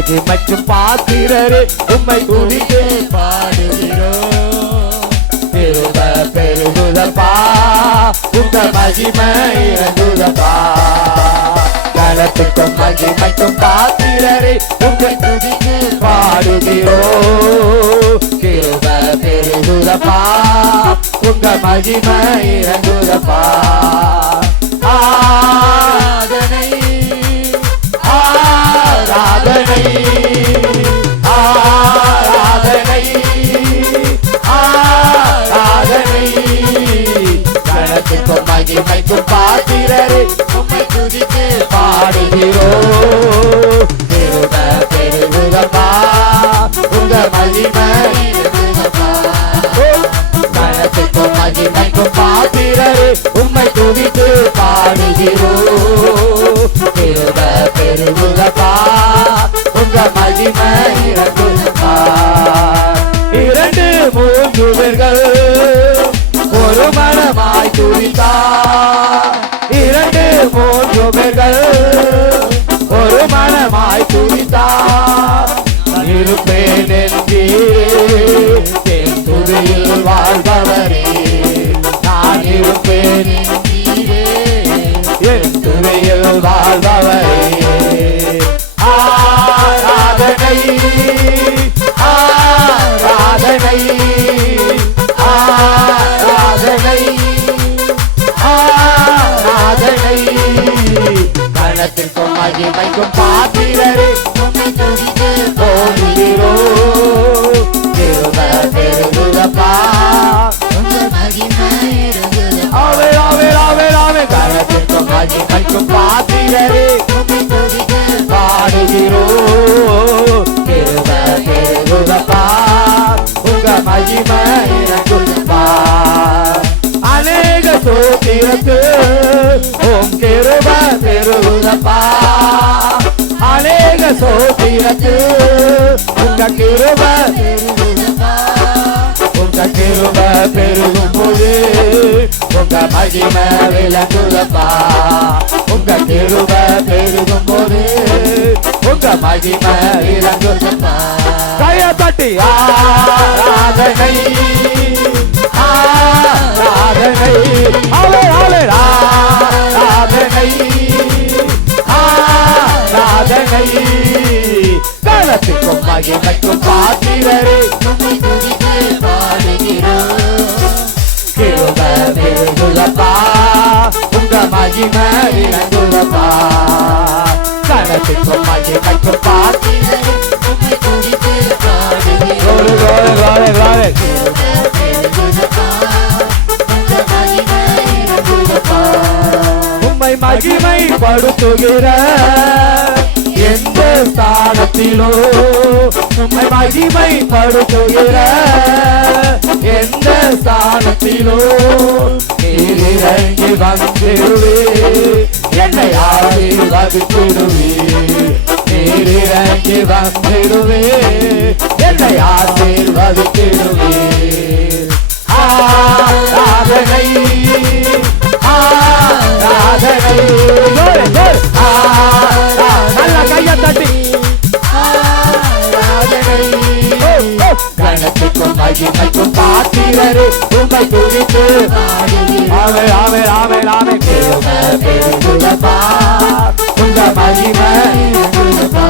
மகிமைக்கும் பாத்திரரே உம்மை துதித்து பாடுகிறோம். திரும்ப பெருகுதப்பா உங்க மகிமை இறங்குதப்பா. கனத்துக்கும் மகிமைக்கும் பாத்திரரே உம்மை துதித்து பாடுகிறோம். திரும்ப பெருகுதப்பா உங்க மகிமை இறங்குதப்பா. ஆராதனை ஆராதனை ஆராதனை ஆராதனை. கனத்துக்கும் மகிமைக்கும் பாத்திரரே உம்மை துதித்து பாடுகிறோம். பெருக பெருகுதப்பா உங்க மகிமை இறங்குதப்பா. கனத்துக்கும் மகிமைக்கும் பாத்திரரே உம்மை துதித்து பாடுகிறோம். பெருக பெருகுதப்பா உங்க மகிமை இறங்குதப்பா. இரண்டு மூன்று பேர்கள் ஒரு மனமாய் துதித்தார். இரண்டு மூன்று பேர்கள் ஒரு மனமாய் துதித்தார். இருப்பேன் என்கிறே என் துதியில் வாழ்பவரே. நான் இருப்பேன் என்கிறே என் துதியில் வாழ்பவரே. ஆராதனை ஆராதனை ஆராதனை ஆராதனை. கனத்திற்கும் மகிமைக்கும் பாத்திரரே உம்மை துதித்து பாடுகிறோம். திரும்ப பெருகுதப்பா உங்க மகிமை இறங்குதப்பா. ஆவே ஆவே ஆவே ஆவே. கனத்திற்கும் மகிமைக்கும் பாத்திரரே உம்மை துதித்து பாடுகிறோம். திரும்ப பெருகுதப்பா உங்க மகிமை இறங்குதப்பா. அநேக சோத்திரத்து உம் கிருபை பெருகுதப்பா. அநேக சோத்திரத்து உங்க கிருபை பெருகுதப்பா. உங்க கிருபை பெருகும் போது உங்க மகிமை விளங்குதப்பா. உங்க கிருபை பெருகும் போது உங்க மகிமை விளங்குதப்பா. கைய தட்டி ஆராதனை ஆராதனை ஆவே ஆவே ஆராதனை ஆராதனை. கனத்துக்கும் மகிமைக்கும் பாத்திரரே உம்மை துதித்து பாடுகிறோம். கிருபை பெருகுதப்பா உங்க மகிமை விளங்குதப்பா. கனத்துக்கும் மகிமைக்கும் பாத்திரரே உம்மை துதித்து பாடுகிறோம். உம்மை மகிமைப்படுத்துகிற எந்த ஸ்தானத்திலோ. உம்மை மகிமைப்படுத்துகிற எந்த ஸ்தானத்திலோ. நீர் இறங்கி வந்திடுவே என்னை ஆசீர்வதித்திடுவே. நீர் இறங்கி வந்திடுவே என்னை ஆசீர்வதித்திடுவே. ஆராதனை ஆராதனை. நல்ல கையை தட்டி ஆராதனை. கனத்துக்கும் மகிமைக்கும் பாத்திரரே உம்மை துதித்து ஆவே ஆவே ஆவே ஆவே. கிருபை பெருகுதப்பா உங்க மகிமை இறங்குதப்பா.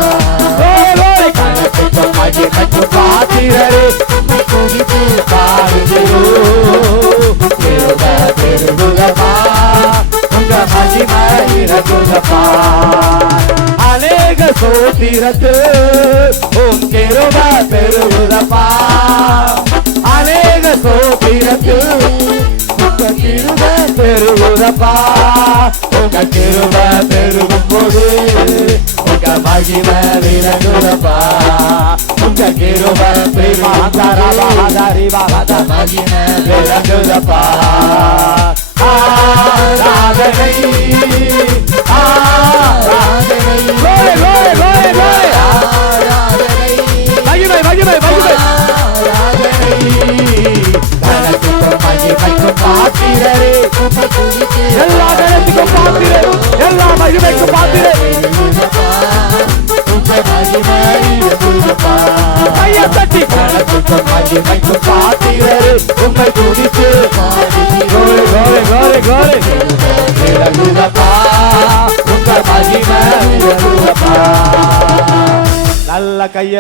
கனத்துக்கும் மகிமைக்கும் பாத்திரரே உம்மை துதித்து பாடுகிறோம். கிருபை பெருகுதப்பா உங்க மகிமை இறங்குதப்பா. அநேக சோத்திரத்து உம் கிருபை பெருகுதப்பா. அநேக சோத்திரத்து உங்க கிருபை பெருகுதப்பா. உங்க கிருபை பெருகும் போது உங்க மகிமை விளங்குதப்பா. உங்க கிருபை பிரேமாந்தரவாதரிவாத மகிமை விளங்குதப்பா. ஆராதனை ஆராதனை. glory glory glory glory. ஆராதனை மகிமை மகிமை மகிமை. ஆராதனை கனத்துக்கும் மகிமைக்கும் பாத்திரரே உம்மை துதித்து. எல்லா கனத்துக்கும் பாத்திரே எல்லா மகிமைக்கும் பாத்திரே உம்மை மகிமை உயர்த்துதப்பா. கையை தட்டி கணத்துக்கும் மகிமைக்கும் பாத்திரரே உம்மை துதித்து கோரி கோரி கோரி கோரி உயர்த்துதப்பா. உங்க மகிமை உயர்த்துதப்பா. நல்ல கையை